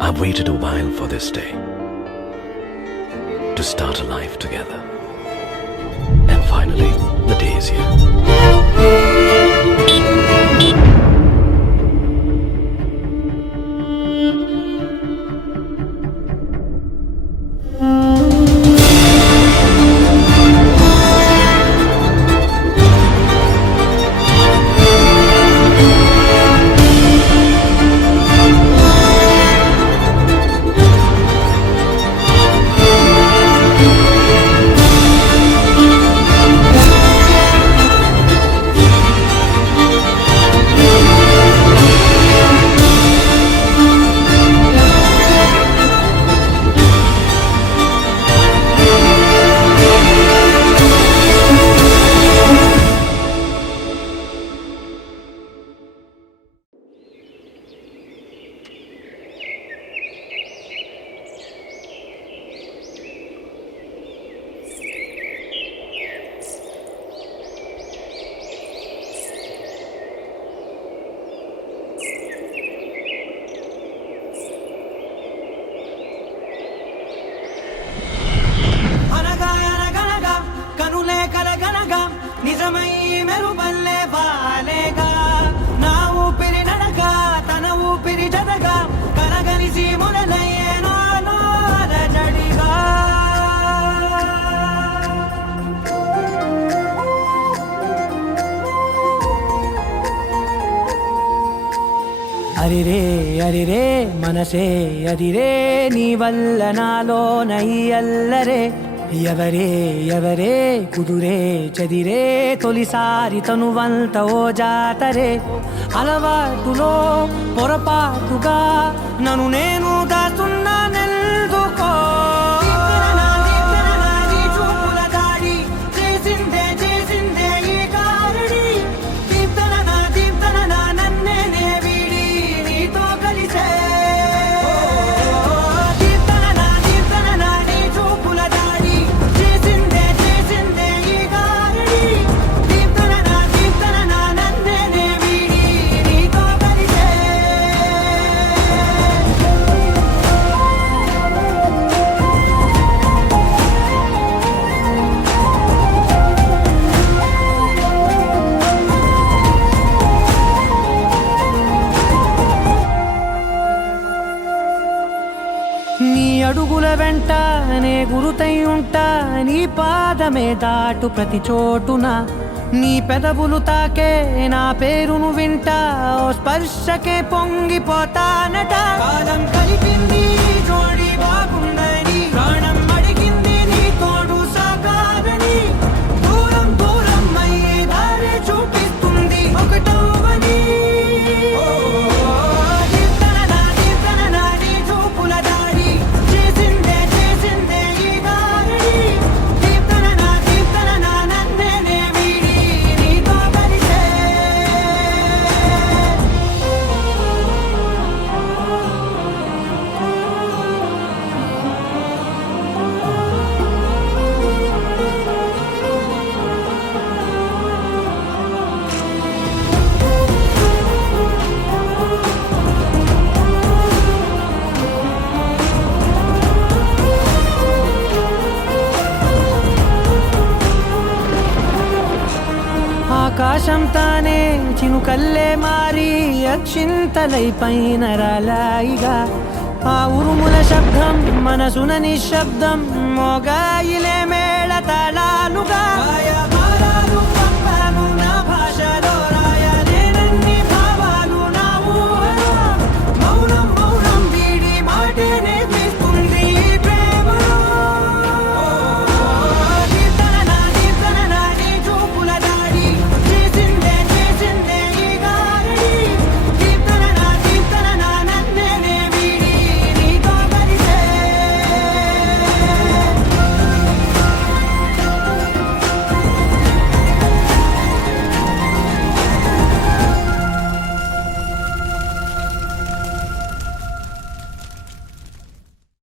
I've waited a while for this day, to start a life together. And finally, the day is here. నిజమై మెరుపల్లే బాలేగా నా ఊపిరి నడక తన ఊపిరి జతగా కలగలిసి మొదలయ్యేనో అలజడిగా అరిరే అరిరే మనసే అరిరే నీ వల్ల నాలో నయ్యల్లరే ఎవరే ఎవరే కుదురే చదిరే తొలిసారి తనువంత ఓ జాతరే అలవాటులో పొరపాటుగా నన్ను నేను దాస్తున్నా నెల్దుకో చేసిందే చేసిందే ఈ కారణి దీప్తన నన్నే వీడి నీతో కలిసే నీ అడుగుల వెంట నే గురుతై ఉంటా నీ పాదమే దాటు ప్రతి చోటున నీ పెదవులు తాకే నా పేరును వింటా ఓ స్పర్శకే పొంగిపోతానట కాలం కలిపింది జోడి బాగుందని ప్రాణం అడిగింది నీ తోడు సాగాలని దూరం దూరం అయ్యి దారి చూపిస్తుంది ఒకటవని ఆకాశం తానే చినుకల్లే మారి అక్షింతలై పైన రాలాయిగా ఆ ఉరుముల శబ్దం మనసున నిశ్శబ్దం మోగాయిలేమే